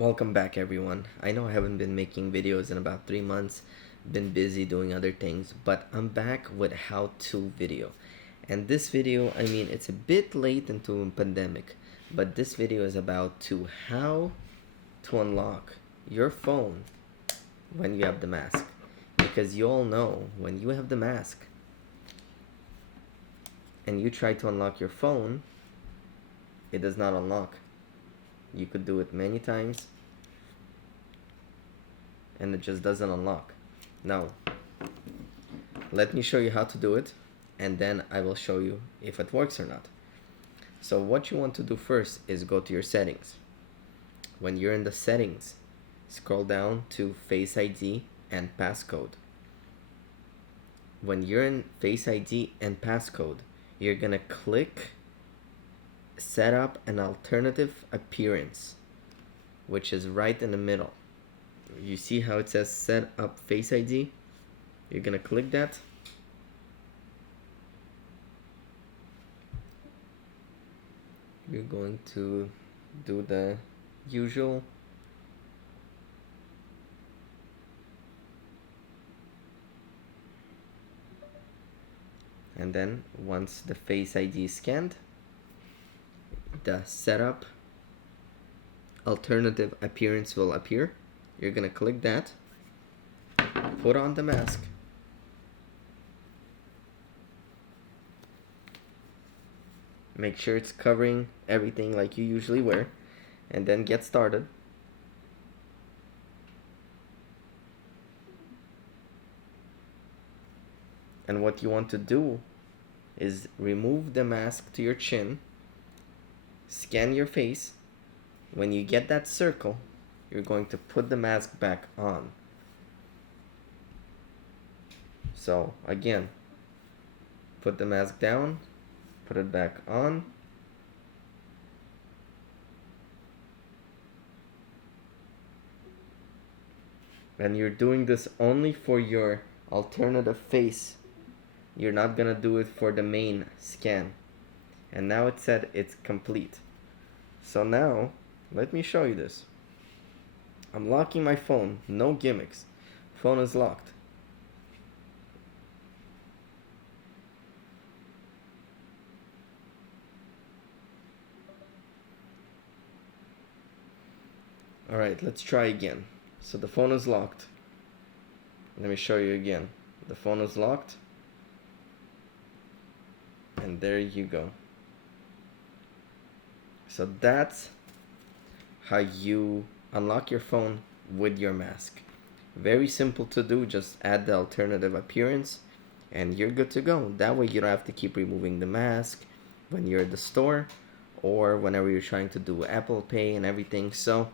Welcome back, everyone. I know I haven't been making videos in about 3 months, been busy doing other things, but I'm back with how-to video. And this video, it's a bit late into a pandemic, but this video is about how to unlock your phone when you have the mask. Because you all know, when you have the mask and you try to unlock your phone, it does not unlock. You could do it many times and it just doesn't unlock. Now, let me show you how to do it, and then I will show you if it works or not. So what you want to do first is go to your settings. When you're in the settings, scroll down to Face ID and passcode. When you're in Face ID and passcode, you're gonna click set up an alternative appearance, which is right in the middle. You see how it says set up Face ID? You're gonna click that. You're going to do the usual. And then once the Face ID is scanned, the setup alternative appearance will appear. You're gonna click that, put on the mask, make sure it's covering everything like you usually wear, and then get started. And what you want to do is remove the mask to your chin, scan your face. When you get that circle, you're going to put the mask back on. So again, put the mask down, put it back on. And you're doing this only for your alternative face. You're not gonna do it for the main scan. And now it said it's complete. So now, let me show you this. I'm locking my phone, no gimmicks. Phone is locked. Alright, let's try again. So the phone is locked. Let me show you again. The phone is locked. And there you go. So that's how you unlock your phone with your mask. Very simple to do. Just add the alternative appearance and you're good to go. That way you don't have to keep removing the mask when you're at the store or whenever you're trying to do Apple Pay and everything. So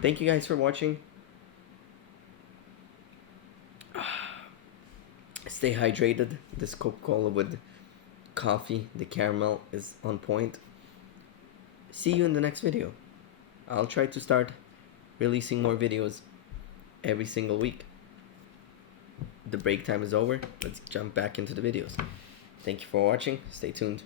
thank you guys for watching. Stay hydrated. This Coca-Cola with coffee, the caramel is on point. See you in the next video. I'll try to start releasing more videos every single week. The break time is over. Let's jump back into the videos. Thank you for watching. Stay tuned.